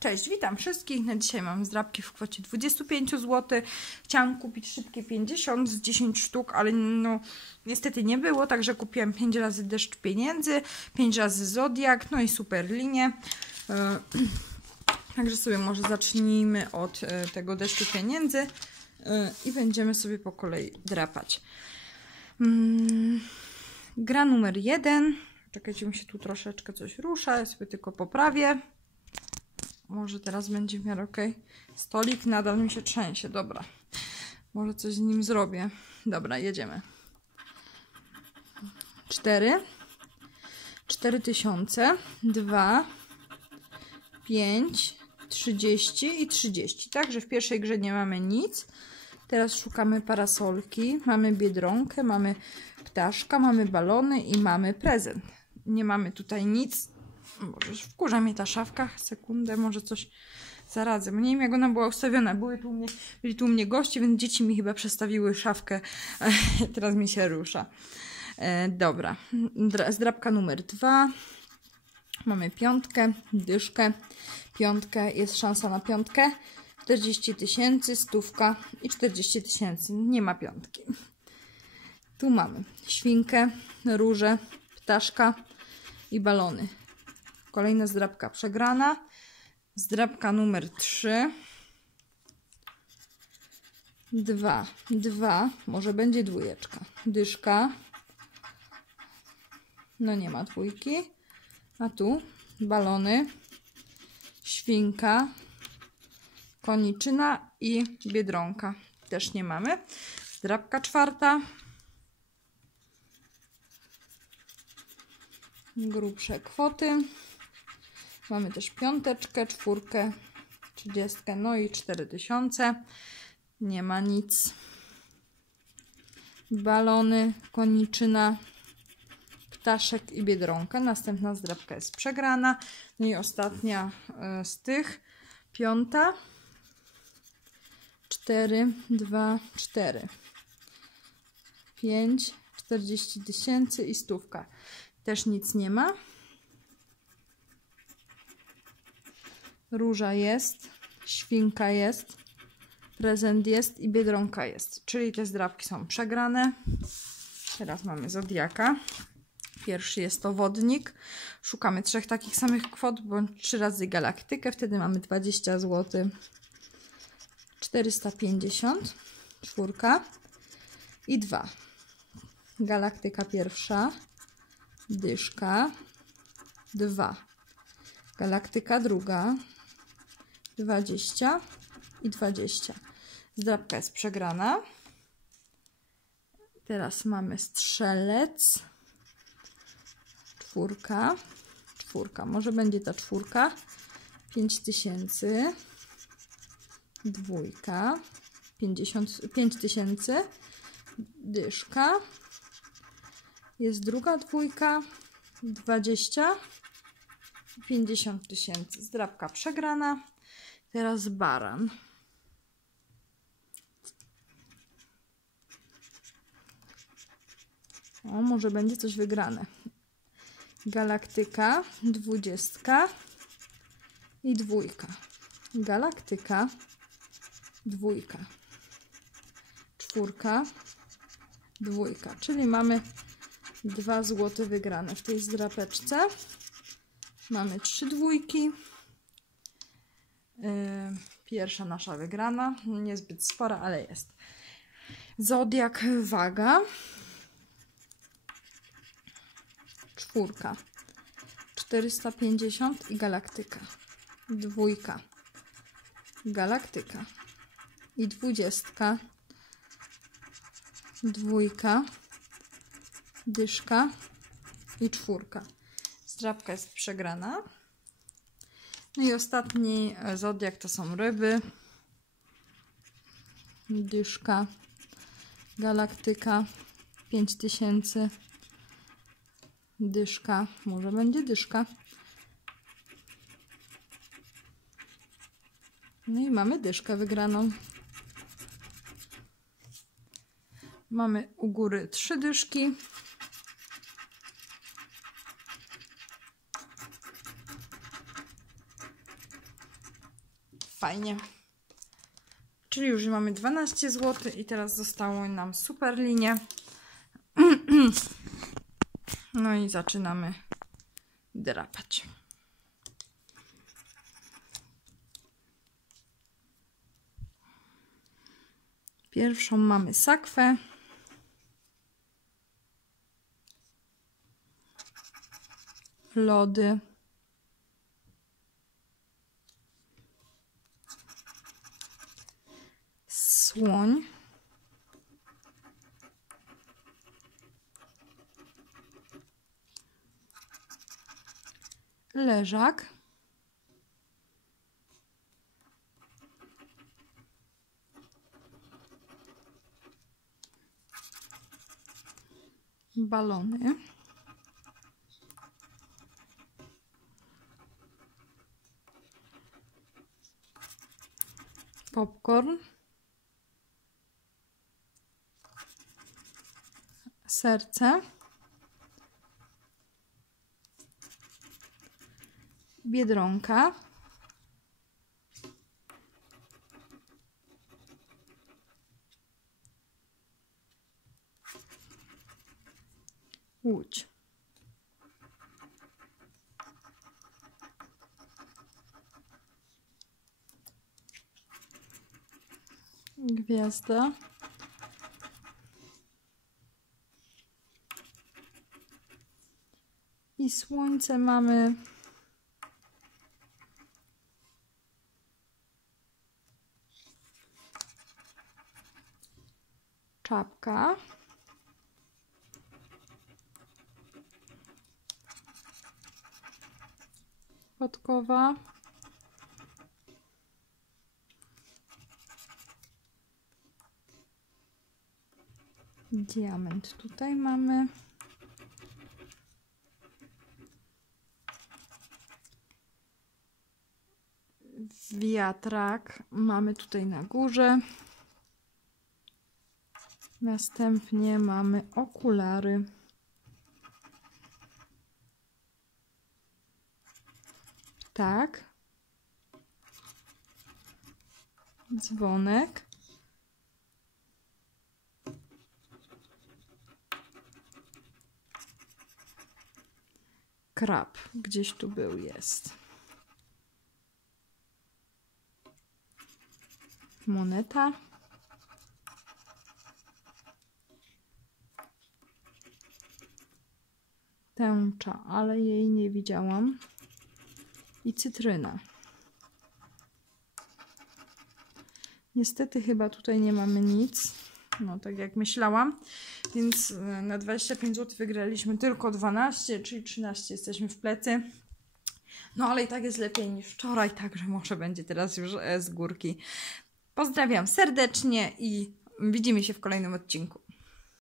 Cześć, witam wszystkich. Na dzisiaj mam zdrabki w kwocie 25 zł. Chciałam kupić szybkie 50 z 10 sztuk, ale no niestety nie było, także kupiłam 5 razy deszcz pieniędzy, 5 razy zodiak, no i super linie. Także sobie może zacznijmy od tego deszczu pieniędzy i będziemy sobie po kolei drapać. Gra numer 1. Czekajcie, mi się tu troszeczkę coś rusza, ja sobie tylko poprawię. Może teraz będzie w miarę ok. Stolik nadal mi się trzęsie, dobra. Może coś z nim zrobię. Dobra, jedziemy. 4, 4000, 2, 5, 30 i 30. Także w pierwszej grze nie mamy nic. Teraz szukamy parasolki. Mamy biedronkę, mamy ptaszka, mamy balony i mamy prezent. Nie mamy tutaj nic. Boże, wkurza mnie ta szafka. Sekundę, może coś zaradzę. Nie wiem, jak ona była ustawiona. Byli tu u mnie goście, więc dzieci mi chyba przestawiły szafkę. Teraz mi się rusza. Dobra. Zdrabka numer 2. Mamy piątkę, dyszkę, piątkę. Jest szansa na piątkę. 40 000, stówka i 40 000. Nie ma piątki. Tu mamy świnkę, róże, ptaszka i balony. Kolejna zdrabka przegrana. Zdrabka numer 3. 2, 2. Może będzie dwójeczka. Dyszka. No nie ma dwójki. A tu balony, świnka, koniczyna i biedronka. Też nie mamy. Zdrabka 4. Grubsze kwoty. Mamy też piąteczkę, 4, 30, no i 4000. Nie ma nic. Balony, koniczyna, ptaszek i biedronka. Następna zdrabka jest przegrana. No i ostatnia z tych. 5, 4, 2, 4. 5, 40 000 i stówka. Też nic nie ma. Róża jest, świnka jest, prezent jest i biedronka jest. Czyli te zdrabki są przegrane. Teraz mamy zodiaka. Pierwszy jest to wodnik. Szukamy 3 takich samych kwot, bądź 3 razy galaktykę. Wtedy mamy 20 zł. 450. 4 i 2. Galaktyka pierwsza. Dyszka. 2. Galaktyka druga. 20 i 20. Zdrabka jest przegrana. Teraz mamy strzelec. 4. 4. Może będzie ta 4. 5000. 2. 5000. Dyszka. Jest druga dwójka. 20. 50 000. Zdrabka przegrana. Teraz baran. O, może będzie coś wygrane. Galaktyka, 20 i 2. Galaktyka, 2. 4, 2. Czyli mamy 2 zł wygrane w tej zdrapeczce. Mamy 3 dwójki. Pierwsza nasza wygrana. Niezbyt spora, ale jest. Zodiak, waga. 4. 450 i galaktyka. 2. Galaktyka. I 20. 2. Dyszka. I 4. Zdrabka jest przegrana. No i ostatni zodiak to są ryby. Dyszka. Galaktyka. 5000. Dyszka. Może będzie dyszka. No i mamy dyszkę wygraną. Mamy u góry 3 dyszki. Fajnie. Czyli już mamy 12 zł i teraz zostało nam super linie. No i zaczynamy drapać. Pierwszą mamy sakwę. Lody. Słoń. Leżak. Balony. Popcorn. Serce. Biedronka. Łódź. Gwiazda. I słońce mamy. Czapka. Podkowa. Diament tutaj mamy. Wiatrak mamy tutaj na górze. Następnie mamy okulary. Ptak. Dzwonek. Krab. Gdzieś tu był, jest. Moneta. Tęcza, ale jej nie widziałam. I cytryna. Niestety chyba tutaj nie mamy nic. No tak jak myślałam. Więc na 25 zł wygraliśmy tylko 12, czyli 13 jesteśmy w plecy. No ale i tak jest lepiej niż wczoraj, także może będzie teraz już z górki. Pozdrawiam serdecznie i widzimy się w kolejnym odcinku.